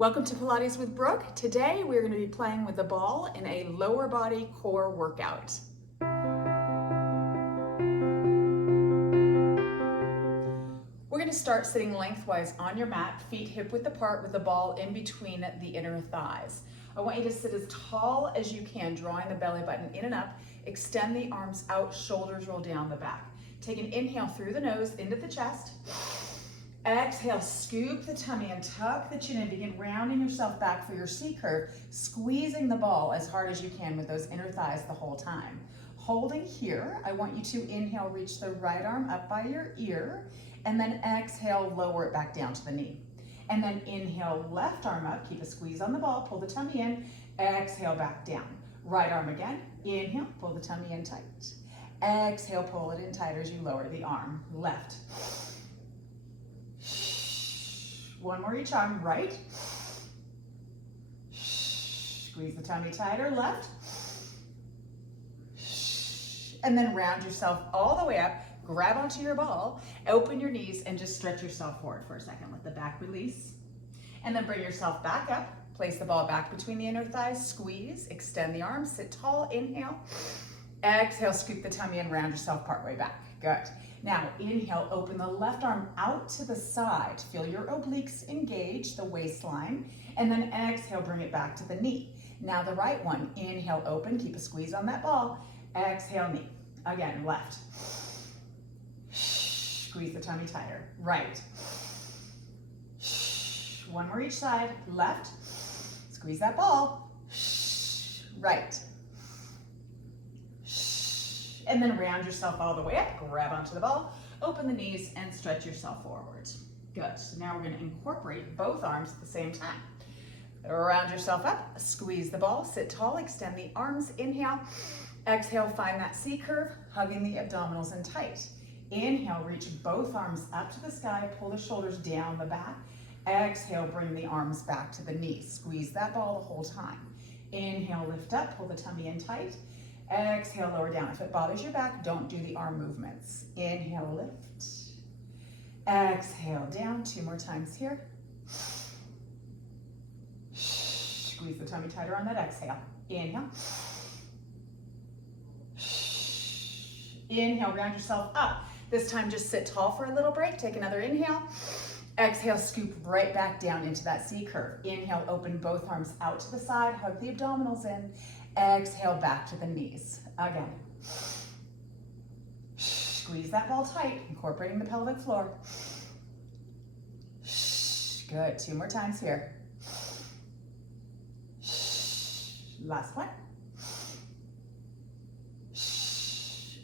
Welcome to Pilates with Brooke. Today we're going to be playing with the ball in a lower body core workout. We're going to start sitting lengthwise on your mat, feet hip width apart with the ball in between the inner thighs. I want you to sit as tall as you can, drawing the belly button in and up. Extend the arms out, shoulders roll down the back. Take an inhale through the nose into the chest. Exhale, scoop the tummy and tuck the chin and begin rounding yourself back for your C curve, squeezing the ball as hard as you can with those inner thighs the whole time. Holding here, I want you to inhale, reach the right arm up by your ear, and then exhale, lower it back down to the knee. And then inhale, left arm up, keep a squeeze on the ball, pull the tummy in, exhale, back down. Right arm again, inhale, pull the tummy in tight. Exhale, pull it in tighter as you lower the arm, left. One more each arm, right. Squeeze the tummy tighter, left. And then round yourself all the way up, grab onto your ball, open your knees, and just stretch yourself forward for a second. Let the back release. And then bring yourself back up. Place the ball back between the inner thighs, squeeze, extend the arms, sit tall, inhale. Exhale, scoop the tummy and round yourself partway back. Good. Now, inhale, open the left arm out to the side. Feel your obliques engage, the waistline. And then exhale, bring it back to the knee. Now the right one, inhale, open, keep a squeeze on that ball. Exhale, knee. Again, left. Squeeze the tummy tighter. Right. One more each side. Left. Squeeze that ball. Right. And then round yourself all the way up, grab onto the ball, open the knees, and stretch yourself forward. Good. So now we're going to incorporate both arms at the same time. Round yourself up, squeeze the ball, sit tall, extend the arms, inhale. Exhale, find that C curve, hugging the abdominals in tight. Inhale, reach both arms up to the sky, pull the shoulders down the back. Exhale, bring the arms back to the knees. Squeeze that ball the whole time. Inhale, lift up, pull the tummy in tight. Exhale, lower down. If it bothers your back, don't do the arm movements. Inhale, lift. Exhale, down. Two more times here. Squeeze the tummy tighter on that exhale. Inhale. Inhale, round yourself up. This time just sit tall for a little break. Take another inhale. Exhale, scoop right back down into that C curve. Inhale, open both arms out to the side. Hug the abdominals in. Exhale, back to the knees. Again. Squeeze that ball tight, incorporating the pelvic floor. Good. Two more times here. Last one.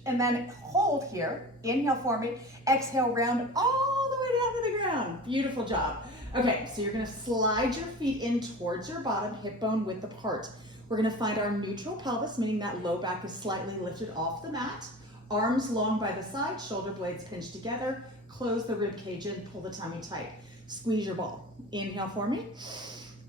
And then hold here. Inhale for me. Exhale, round all the way down to the ground. Beautiful job. Okay, so you're going to slide your feet in towards your bottom, hip bone width apart. We're going to find our neutral pelvis, meaning that low back is slightly lifted off the mat. Arms long by the side, shoulder blades pinched together. Close the rib cage in, pull the tummy tight. Squeeze your ball. Inhale for me.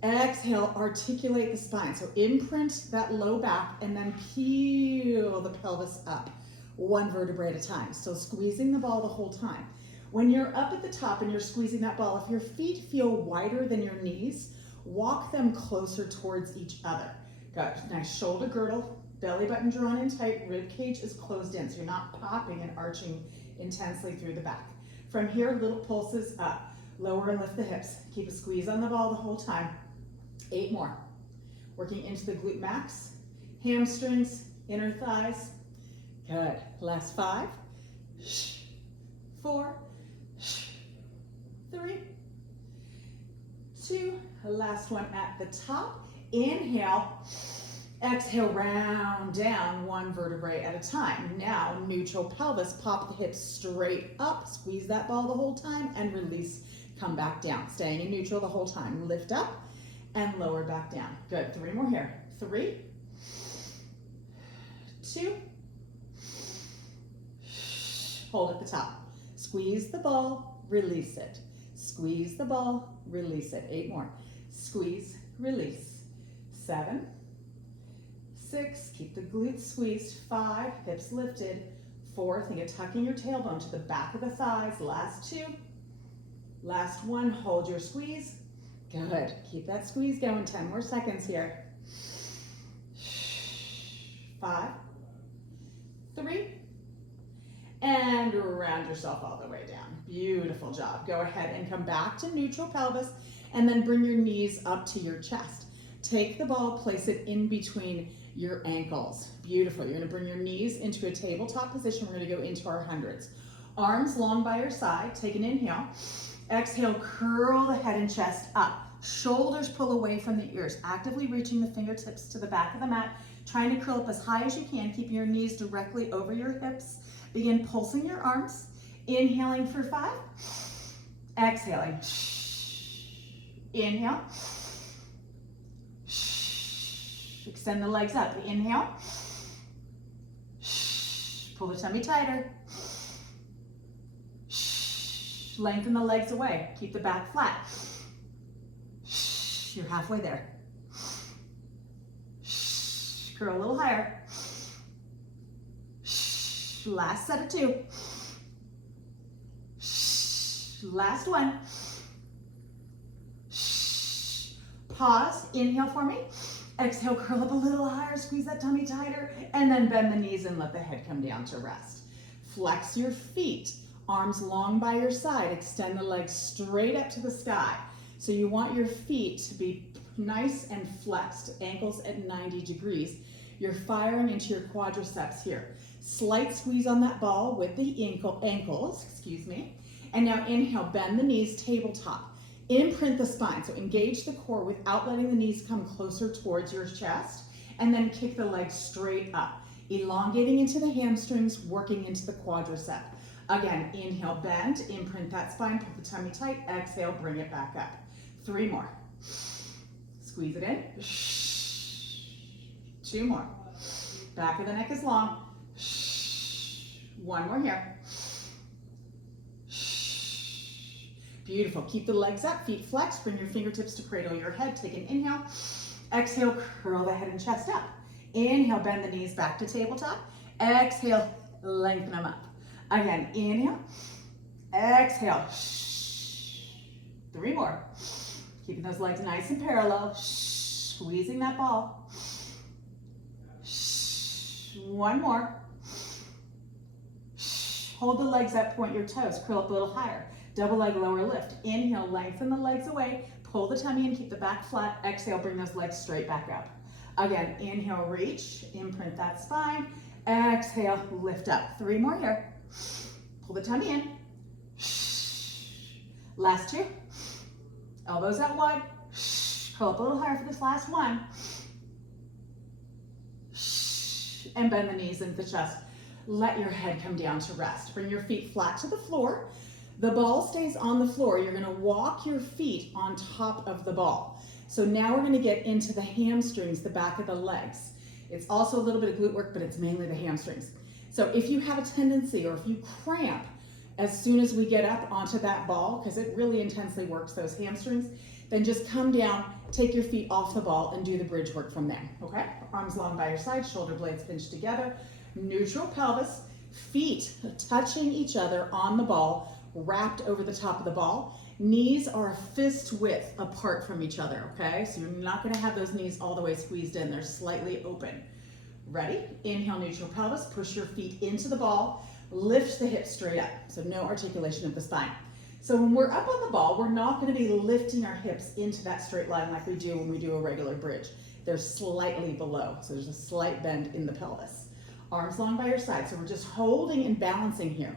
Exhale, articulate the spine. So imprint that low back and then peel the pelvis up, one vertebrae at a time. So squeezing the ball the whole time. When you're up at the top and you're squeezing that ball, if your feet feel wider than your knees, walk them closer towards each other. Good. Nice shoulder girdle, belly button drawn in tight, rib cage is closed in, so you're not popping and arching intensely through the back. From here, little pulses up. Lower and lift the hips. Keep a squeeze on the ball the whole time. 8 more. Working into the glute max, hamstrings, inner thighs. Good. Last 5, 4, 3, 2. Last one at the top. Inhale, exhale, round down, one vertebrae at a time. Now, neutral pelvis, pop the hips straight up, squeeze that ball the whole time, and release, come back down. Staying in neutral the whole time. Lift up and lower back down. Good, 3 more here. 3, 2, hold at the top. Squeeze the ball, release it. Squeeze the ball, release it. 8 more. Squeeze, release. 7, 6, keep the glutes squeezed. 5, hips lifted. 4, think of tucking your tailbone to the back of the thighs. Last 2. Last 1, hold your squeeze. Good. Keep that squeeze going. 10 more seconds here. 5, 3, and round yourself all the way down. Beautiful job. Go ahead and come back to neutral pelvis and then bring your knees up to your chest. Take the ball, place it in between your ankles. Beautiful. You're going to bring your knees into a tabletop position. We're going to go into our hundreds. Arms long by your side. Take an inhale. Exhale, curl the head and chest up. Shoulders pull away from the ears. Actively reaching the fingertips to the back of the mat. Trying to curl up as high as you can, keeping your knees directly over your hips. Begin pulsing your arms. Inhaling for 5. Exhaling. Inhale. Extend the legs up. Inhale. Pull the tummy tighter. Lengthen the legs away. Keep the back flat. You're halfway there. Curl a little higher. Last set of 2. Last one. Pause. Inhale for me. Exhale, curl up a little higher. Squeeze that tummy tighter. And then bend the knees and let the head come down to rest. Flex your feet. Arms long by your side. Extend the legs straight up to the sky. So you want your feet to be nice and flexed. Ankles at 90 degrees. You're firing into your quadriceps here. Slight squeeze on that ball with the ankles, And now inhale, bend the knees, tabletop. Imprint the spine, so engage the core without letting the knees come closer towards your chest. And then kick the legs straight up. Elongating into the hamstrings, working into the quadricep. Again, inhale, bend, imprint that spine, pull the tummy tight. Exhale, bring it back up. 3 more. Squeeze it in. 2 more. Back of the neck is long. 1 more here. Beautiful. Keep the legs up, feet flexed. Bring your fingertips to cradle your head. Take an inhale. Exhale, curl the head and chest up. Inhale, bend the knees back to tabletop. Exhale, lengthen them up. Again, inhale. Exhale. 3 more. Keeping those legs nice and parallel. Squeezing that ball. 1 more. Hold the legs up, point your toes, curl up a little higher. Double leg, lower lift. Inhale, lengthen the legs away, pull the tummy in, keep the back flat. Exhale, bring those legs straight back up. Again, inhale, reach, imprint that spine. Exhale, lift up. 3 more here. Pull the tummy in. Last 2. Elbows out wide. Curl up a little higher for this last one. And bend the knees into the chest. Let your head come down to rest. Bring your feet flat to the floor. The ball stays on the floor. You're gonna walk your feet on top of the ball. So now we're gonna get into the hamstrings, the back of the legs. It's also a little bit of glute work, but it's mainly the hamstrings. So if you have a tendency or if you cramp as soon as we get up onto that ball, because it really intensely works those hamstrings, then just come down, take your feet off the ball and do the bridge work from there, okay? Arms long by your side, shoulder blades pinched together, neutral pelvis, feet touching each other on the ball, wrapped over the top of the ball. Knees are a fist width apart from each other, okay? So you're not gonna have those knees all the way squeezed in, they're slightly open. Ready? Inhale, neutral pelvis, push your feet into the ball, lift the hips straight up, so no articulation of the spine. So when we're up on the ball, we're not gonna be lifting our hips into that straight line like we do when we do a regular bridge. They're slightly below, so there's a slight bend in the pelvis. Arms long by your side, so we're just holding and balancing here.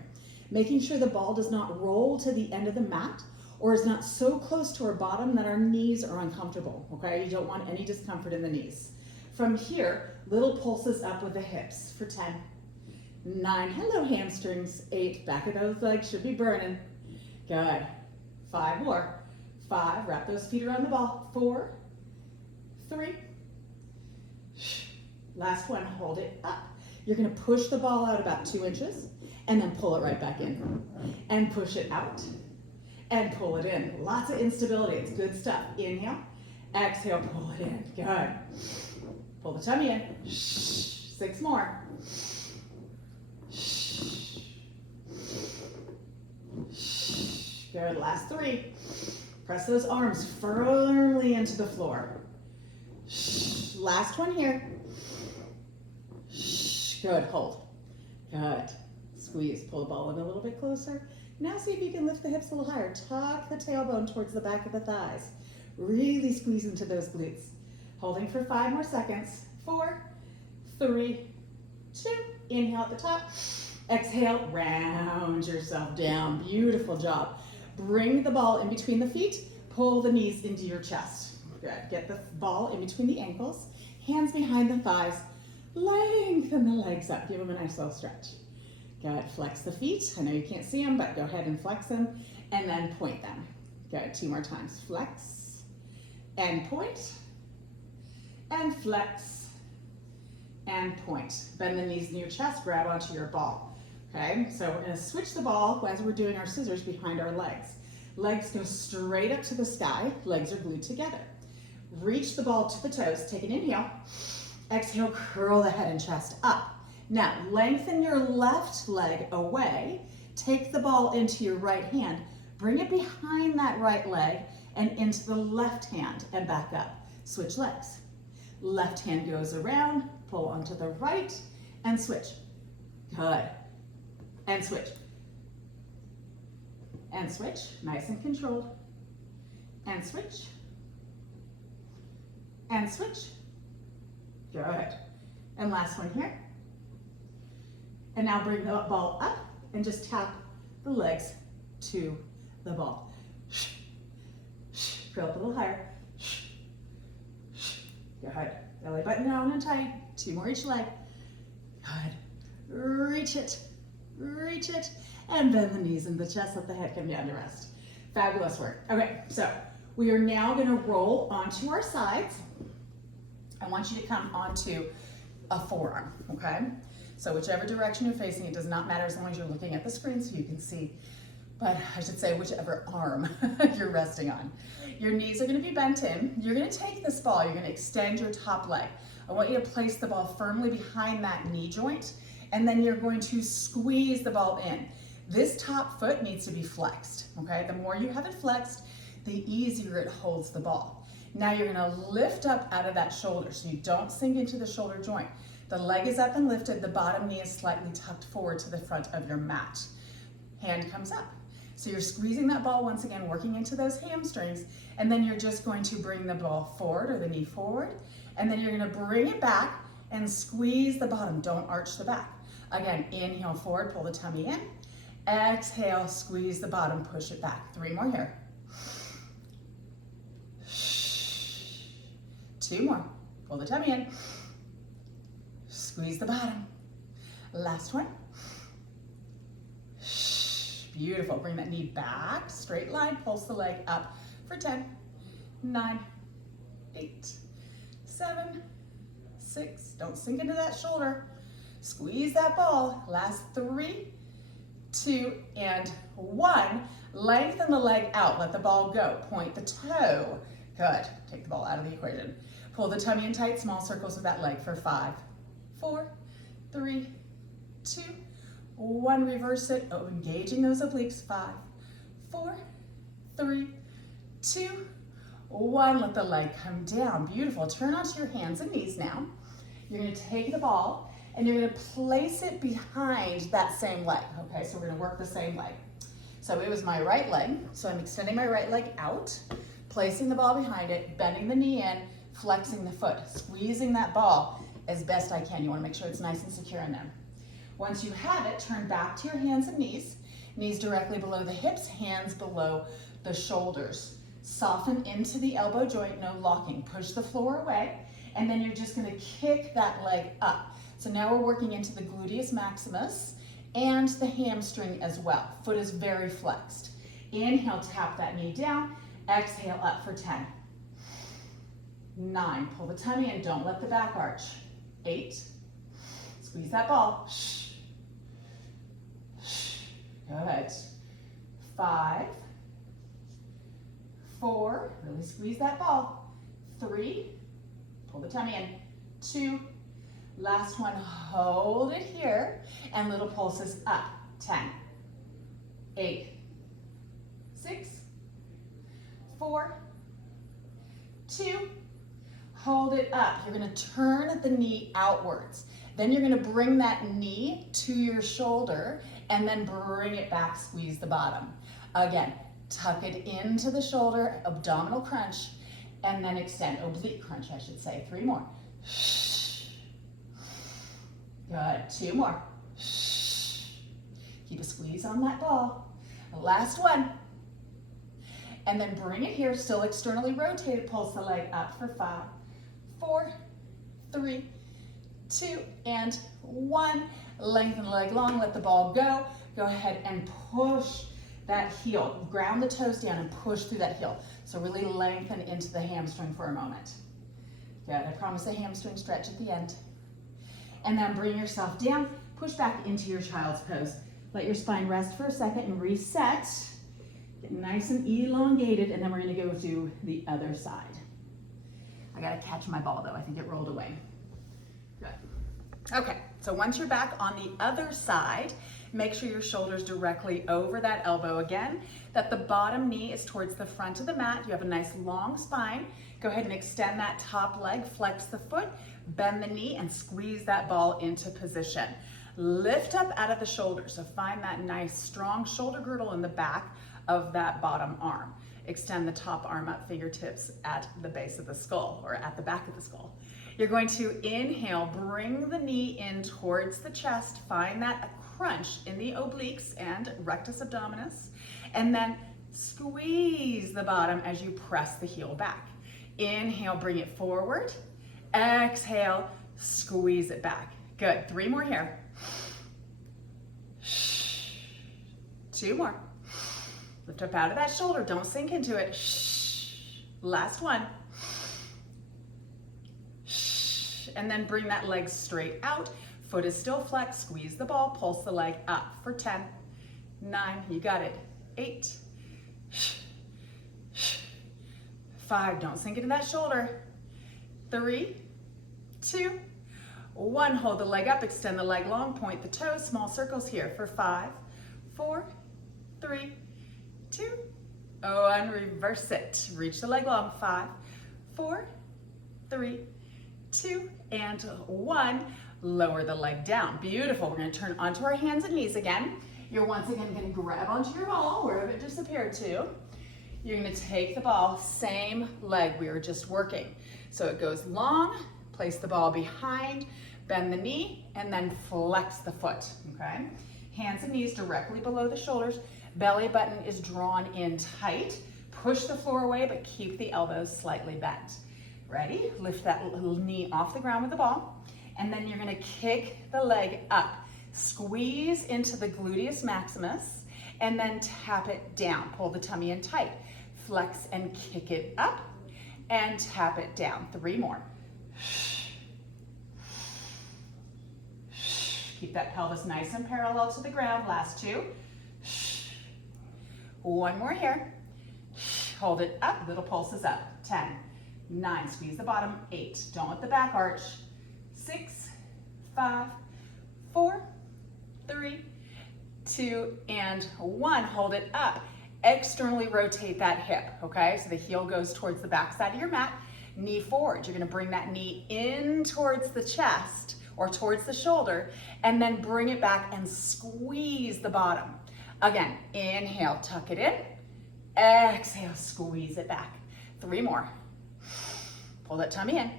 Making sure the ball does not roll to the end of the mat or is not so close to our bottom that our knees are uncomfortable, okay? You don't want any discomfort in the knees. From here, little pulses up with the hips for 10, 9, hello hamstrings, 8, back of those legs should be burning. Good. 5 more. 5, wrap those feet around the ball. 4, 3, last one, hold it up. You're gonna push the ball out about 2 inches and then pull it right back in. And push it out and pull it in. Lots of instability, it's good stuff. Inhale, exhale, pull it in, good. Pull the tummy in, 6 more. Good, last 3. Press those arms firmly into the floor. Last one here. Good, hold. Good. Squeeze, pull the ball in a little bit closer. Now see if you can lift the hips a little higher. Tuck the tailbone towards the back of the thighs. Really squeeze into those glutes. Holding for 5 more seconds. 4, 3, 2. Inhale at the top. Exhale, round yourself down. Beautiful job. Bring the ball in between the feet. Pull the knees into your chest. Good. Get the ball in between the ankles. Hands behind the thighs. Lengthen the legs up. Give them a nice little stretch. Good. Flex the feet. I know you can't see them, but go ahead and flex them. And then point them. Good. 2 more times. Flex. And point. And flex. And point. Bend the knees in your chest. Grab onto your ball. Okay, so we're going to switch the ball as we're doing our scissors behind our legs. Legs go straight up to the sky. Legs are glued together. Reach the ball to the toes. Take an inhale. Exhale, curl the head and chest up. Now, lengthen your left leg away. Take the ball into your right hand. Bring it behind that right leg and into the left hand and back up. Switch legs. Left hand goes around. Pull onto the right and switch. Good. And switch. And switch. Nice and controlled. And switch. And switch. Good. And last one here. And now bring the ball up and just tap the legs to the ball. Curl up a little higher. Good. Belly button down and tight. 2 more each leg. Good. Reach it. Reach it. And bend the knees and the chest. Let the head come down to rest. Fabulous work. Okay, so we are now going to roll onto our sides. I want you to come onto a forearm, okay? So whichever direction you're facing, it does not matter as long as you're looking at the screen so you can see. But I should say whichever arm you're resting on. Your knees are going to be bent in. You're going to take this ball. You're going to extend your top leg. I want you to place the ball firmly behind that knee joint, and then you're going to squeeze the ball in. This top foot needs to be flexed, okay? The more you have it flexed, the easier it holds the ball. Now you're going to lift up out of that shoulder so you don't sink into the shoulder joint. The leg is up and lifted. The bottom knee is slightly tucked forward to the front of your mat. Hand comes up. So you're squeezing that ball once again, working into those hamstrings, and then you're just going to bring the ball forward or the knee forward, and then you're going to bring it back and squeeze the bottom. Don't arch the back. Again, inhale forward, pull the tummy in. Exhale, squeeze the bottom, push it back. 3 more here. 2 more. Pull the tummy in. Squeeze the bottom. Last one. Beautiful. Bring that knee back, straight line, pulse the leg up for 10, 9, 8, 7, 6. Don't sink into that shoulder. Squeeze that ball. Last 3, 2, and 1. Lengthen the leg out. Let the ball go. Point the toe. Good. Take the ball out of the equation. Pull the tummy in tight, small circles with that leg for 5, 4, 3, 2, 1. Reverse it. Oh, engaging those obliques. 5, 4, 3, 2, 1. Let the leg come down. Beautiful. Turn onto your hands and knees now. You're going to take the ball and you're going to place it behind that same leg. Okay, so we're going to work the same leg. So it was my right leg. So I'm extending my right leg out, placing the ball behind it, bending the knee in, flexing the foot, squeezing that ball as best I can. You want to make sure it's nice and secure in there. Once you have it, turn back to your hands and knees. Knees directly below the hips, hands below the shoulders. Soften into the elbow joint, no locking. Push the floor away, and then you're just going to kick that leg up. So now we're working into the gluteus maximus and the hamstring as well. Foot is very flexed. Inhale, tap that knee down. Exhale, up for 10. 9, pull the tummy in, don't let the back arch. 8, squeeze that ball. Good. 5, 4, really squeeze that ball. 3, pull the tummy in. 2, last one, hold it here, and little pulses up. 10, 8, 6, 4, 2, hold it up. You're gonna turn the knee outwards. Then you're gonna bring that knee to your shoulder and then bring it back, squeeze the bottom. Again, tuck it into the shoulder, abdominal crunch, and then extend, oblique crunch, I should say. 3 more. Good, 2 more. Keep a squeeze on that ball. Last one. And then bring it here, still externally rotated, pulse the leg up for 5, 4, 3, 2, and 1. Lengthen the leg long, let the ball go. Go ahead and push that heel. Ground the toes down and push through that heel. So really lengthen into the hamstring for a moment. Good, I promise a hamstring stretch at the end. And then bring yourself down, push back into your child's pose. Let your spine rest for a second and reset. Get nice and elongated, and then we're gonna go to the other side. I gotta catch my ball though, I think it rolled away. Good. Okay, so once you're back on the other side, make sure your shoulder's directly over that elbow again, that the bottom knee is towards the front of the mat. You have a nice long spine. Go ahead and extend that top leg, flex the foot, bend the knee, and squeeze that ball into position. Lift up out of the shoulder, so find that nice strong shoulder girdle in the back of that bottom arm. Extend the top arm up, fingertips at the base of the skull, or at the back of the skull. You're going to inhale, bring the knee in towards the chest, find that crunch in the obliques and rectus abdominis, and then squeeze the bottom as you press the heel back. Inhale, bring it forward. Exhale, squeeze it back. Good, 3 more here. 2 more. Lift up out of that shoulder, don't sink into it. Last one. And then bring that leg straight out. Foot is still flexed, squeeze the ball, pulse the leg up for 10, 9, you got it, 8, 5, don't sink into that shoulder, 3, 2, 1, hold the leg up, extend the leg long, point the toes, small circles here for 5, 4, 3, 2, 1, reverse it, reach the leg long, 5, 4, 3, 2, and 1. Lower the leg down. Beautiful. We're going to turn onto our hands and knees again. You're once again going to grab onto your ball, wherever it disappeared to. You're going to take the ball, same leg we were just working. So it goes long, place the ball behind, bend the knee, and then flex the foot, okay? Hands and knees directly below the shoulders. Belly button is drawn in tight. Push the floor away, but keep the elbows slightly bent. Ready? Lift that little knee off the ground with the ball. And then you're gonna kick the leg up. Squeeze into the gluteus maximus and then tap it down. Pull the tummy in tight. Flex and kick it up and tap it down. 3 more. Keep that pelvis nice and parallel to the ground. Last 2. 1 more here. Hold it up, little pulses up. 10, 9, squeeze the bottom. 8, don't let the back arch. 6, 5, 4, 3, 2, and 1. Hold it up. Externally rotate that hip, okay? So the heel goes towards the back side of your mat. Knee forward. You're gonna bring that knee in towards the chest or towards the shoulder, and then bring it back and squeeze the bottom. Again, inhale, tuck it in. Exhale, squeeze it back. 3 more. Pull that tummy in.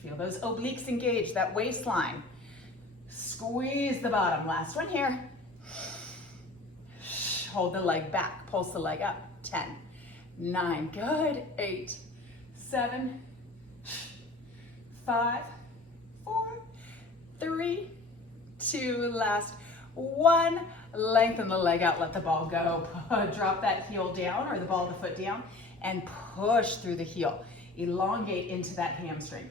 Feel those obliques engage, that waistline. Squeeze the bottom. Last one here. Hold the leg back, pulse the leg up. 10, 9, good. 8, 7, 5, 4, 3, 2, last 1. Lengthen the leg out, let the ball go. Drop that heel down or the ball of the foot down and push through the heel. Elongate into that hamstring.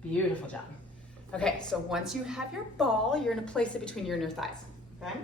Beautiful job. Okay, so once you have your ball, you're gonna place it between your inner thighs, okay?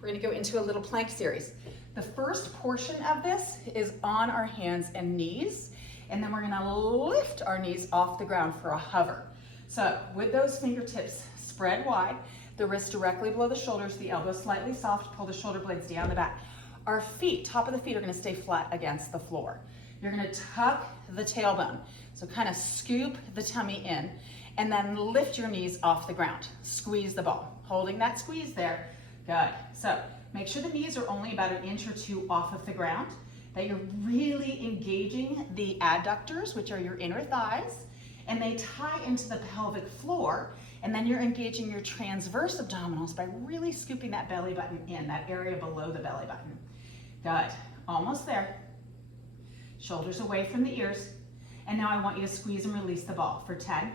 We're gonna go into a little plank series. The first portion of this is on our hands and knees, and then we're gonna lift our knees off the ground for a hover. So with those fingertips spread wide, the wrists directly below the shoulders, the elbows slightly soft, pull the shoulder blades down the back. Our feet, top of the feet are gonna stay flat against the floor. You're gonna tuck the tailbone. So kind of scoop the tummy in and then lift your knees off the ground. Squeeze the ball, holding that squeeze there. Good. So make sure the knees are only about an inch or two off of the ground, that you're really engaging the adductors, which are your inner thighs, and they tie into the pelvic floor, and then you're engaging your transverse abdominals by really scooping that belly button in, that area below the belly button. Good. Almost there. Shoulders away from the ears. And now I want you to squeeze and release the ball for 10,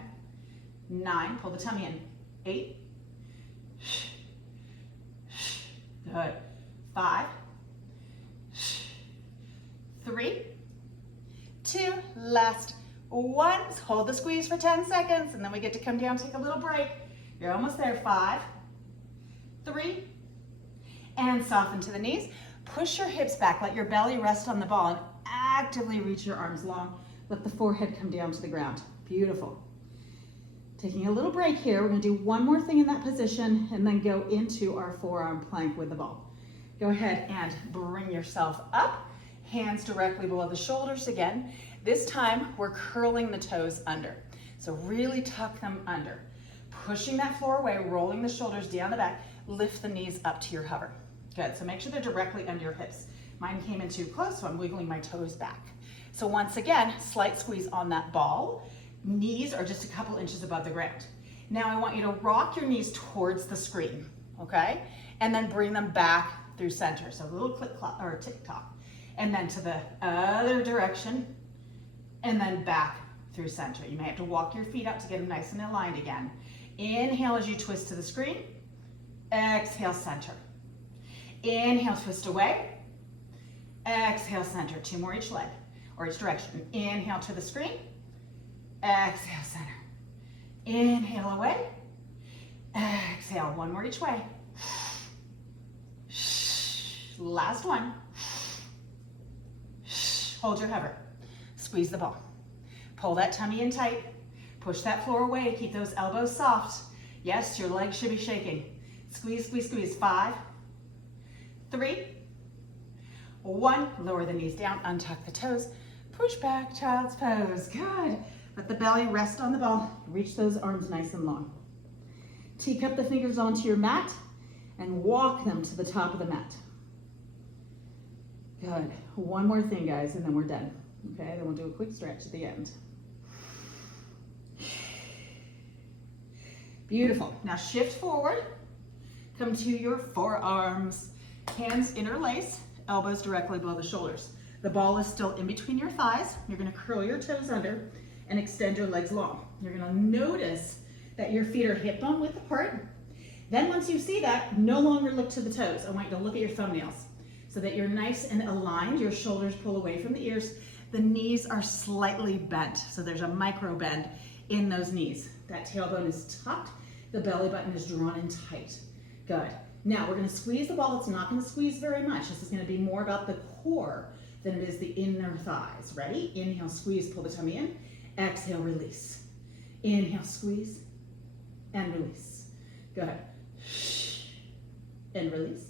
9, pull the tummy in, 8, good, 5, 3, 2, last 1. Hold the squeeze for 10 seconds, and then we get to come down, take a little break. You're almost there. 5, 3, and soften to the knees. Push your hips back, let your belly rest on the ball, and actively reach your arms long. Let the forehead come down to the ground. Beautiful. Taking a little break here, we're gonna do one more thing in that position and then go into our forearm plank with the ball. Go ahead and bring yourself up, hands directly below the shoulders again. This time, we're curling the toes under. So really tuck them under. Pushing that floor away, rolling the shoulders down the back, lift the knees up to your hover. Good, so make sure they're directly under your hips. Mine came in too close, so I'm wiggling my toes back. So once again, slight squeeze on that ball. Knees are just a couple inches above the ground. Now I want you to rock your knees towards the screen, okay? And then bring them back through center. So a little click-clop or tick-tock. And then to the other direction, and then back through center. You may have to walk your feet out to get them nice and aligned again. Inhale as you twist to the screen. Exhale, center. Inhale, twist away. Exhale, center. 2 more each leg or each direction. Inhale to the screen. Exhale, center. Inhale away. Exhale, 1 more each way. Last one. Hold your hover. Squeeze the ball. Pull that tummy in tight. Push that floor away. Keep those elbows soft. Yes, your legs should be shaking. Squeeze, squeeze, squeeze. 5, 3, 1. Lower the knees down. Untuck the toes. Push back, child's pose. Good. Let the belly rest on the ball. Reach those arms nice and long. Teacup the fingers onto your mat and walk them to the top of the mat. Good. One more thing, guys, and then we're done. Okay, then we'll do a quick stretch at the end. Beautiful. Now shift forward. Come to your forearms. Hands interlace, elbows directly below the shoulders. The ball is still in between your thighs. You're gonna curl your toes under and extend your legs long. You're gonna notice that your feet are hip bone width apart. Then once you see that, no longer look to the toes. I want you to look at your thumbnails so that you're nice and aligned. Your shoulders pull away from the ears. The knees are slightly bent, so there's a micro bend in those knees. That tailbone is tucked. The belly button is drawn in tight. Good. Now we're gonna squeeze the ball. It's not gonna squeeze very much. This is gonna be more about the core than it is the inner thighs. Ready? Inhale, squeeze, pull the tummy in. Exhale, release. Inhale, squeeze, and release. Good. And release.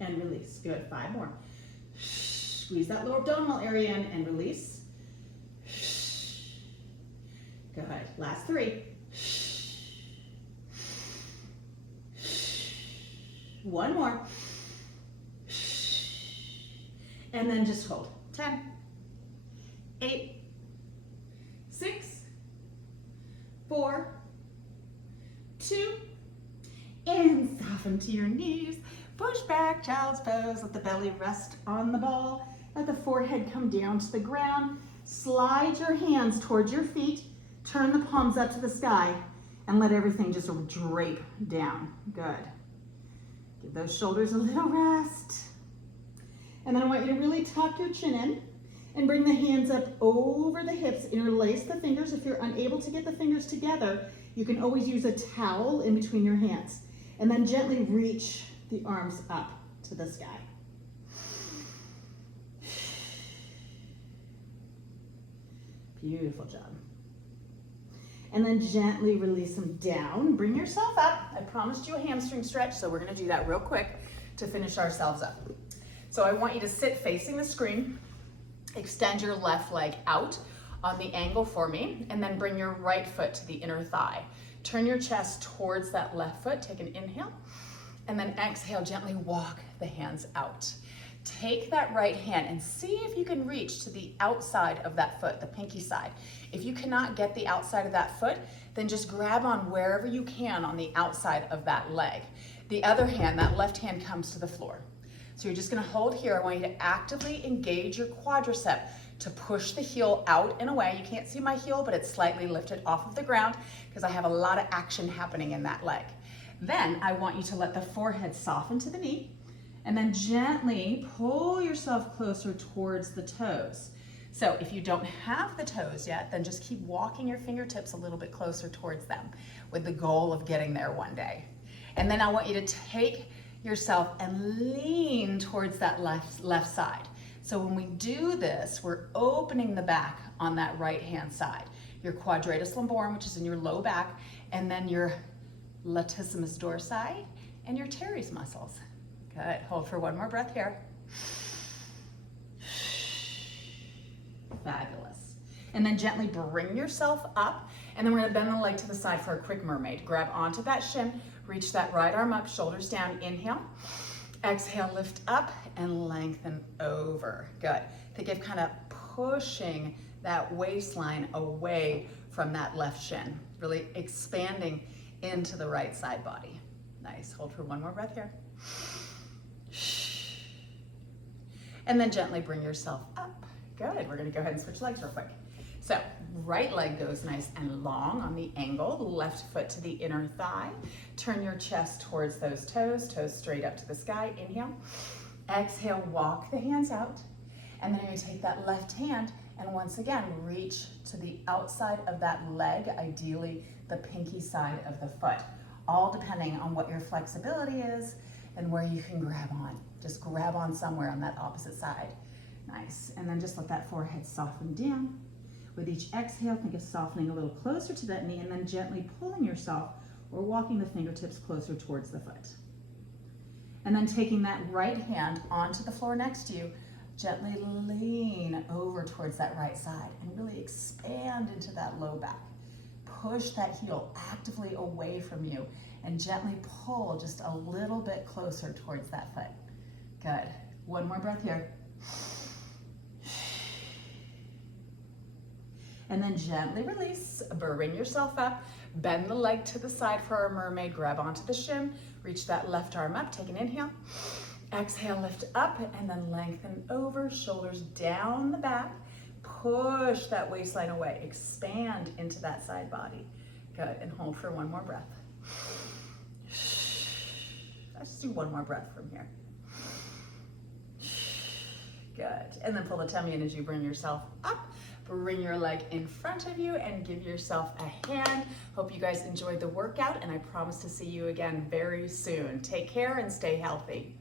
And release. Good. 5 more. Squeeze that lower abdominal area in and release. Good. Last 3. 1 more. And then just hold. 10, 8, 6, 4, 2, and soften to your knees. Push back, child's pose. Let the belly rest on the ball. Let the forehead come down to the ground. Slide your hands towards your feet. Turn the palms up to the sky and let everything just drape down. Good. Give those shoulders a little rest. And then I want you to really tuck your chin in and bring the hands up over the hips. Interlace the fingers. If you're unable to get the fingers together, you can always use a towel in between your hands. And then gently reach the arms up to the sky. Beautiful job. and then gently release them down. Bring yourself up. I promised you a hamstring stretch, so we're gonna do that real quick to finish ourselves up. So I want you to sit facing the screen, extend your left leg out on the angle for me, and then bring your right foot to the inner thigh. Turn your chest towards that left foot, take an inhale, and then exhale, gently walk the hands out. Take that right hand and see if you can reach to the outside of that foot, the pinky side. If you cannot get the outside of that foot, then just grab on wherever you can on the outside of that leg. The other hand, that left hand, comes to the floor. So you're just gonna hold here. I want you to actively engage your quadricep to push the heel out and away. You can't see my heel, but it's slightly lifted off of the ground because I have a lot of action happening in that leg. Then I want you to let the forehead soften to the knee, and then gently pull yourself closer towards the toes. So if you don't have the toes yet, then just keep walking your fingertips a little bit closer towards them with the goal of getting there one day. And then I want you to take yourself and lean towards that left side. So when we do this, we're opening the back on that right hand side. Your quadratus lumborum, which is in your low back, and then your latissimus dorsi and your teres muscles. Good, hold for one more breath here. Fabulous. And then gently bring yourself up, and then we're gonna bend the leg to the side for a quick mermaid. Grab onto that shin, reach that right arm up, shoulders down, inhale. Exhale, lift up and lengthen over. Good. Think of kind of pushing that waistline away from that left shin, really expanding into the right side body. Nice. Hold for one more breath here. And then gently bring yourself up. Good. We're going to go ahead and switch legs real quick. So right leg goes nice and long on the angle, left foot to the inner thigh. Turn your chest towards those toes, toes straight up to the sky. Inhale. Exhale, walk the hands out. And then you're going to take that left hand and once again reach to the outside of that leg, ideally the pinky side of the foot, all depending on what your flexibility is and where you can grab on. Just grab on somewhere on that opposite side. Nice. And then just let that forehead soften down. With each exhale, think of softening a little closer to that knee and then gently pulling yourself or walking the fingertips closer towards the foot. And then taking that right hand onto the floor next to you, gently lean over towards that right side and really expand into that low back. Push that heel actively away from you and gently pull just a little bit closer towards that foot. Good. One more breath here. And then gently release, bring yourself up, bend the leg to the side for our mermaid, grab onto the shin, reach that left arm up, take an inhale, exhale, lift up, and then lengthen over, shoulders down the back, push that waistline away, expand into that side body. Good, and hold for one more breath. Let's do one more breath from here. Good, and then pull the tummy in as you bring yourself up. Bring your leg in front of you and give yourself a hand. Hope you guys enjoyed the workout, and I promise to see you again very soon. Take care and stay healthy.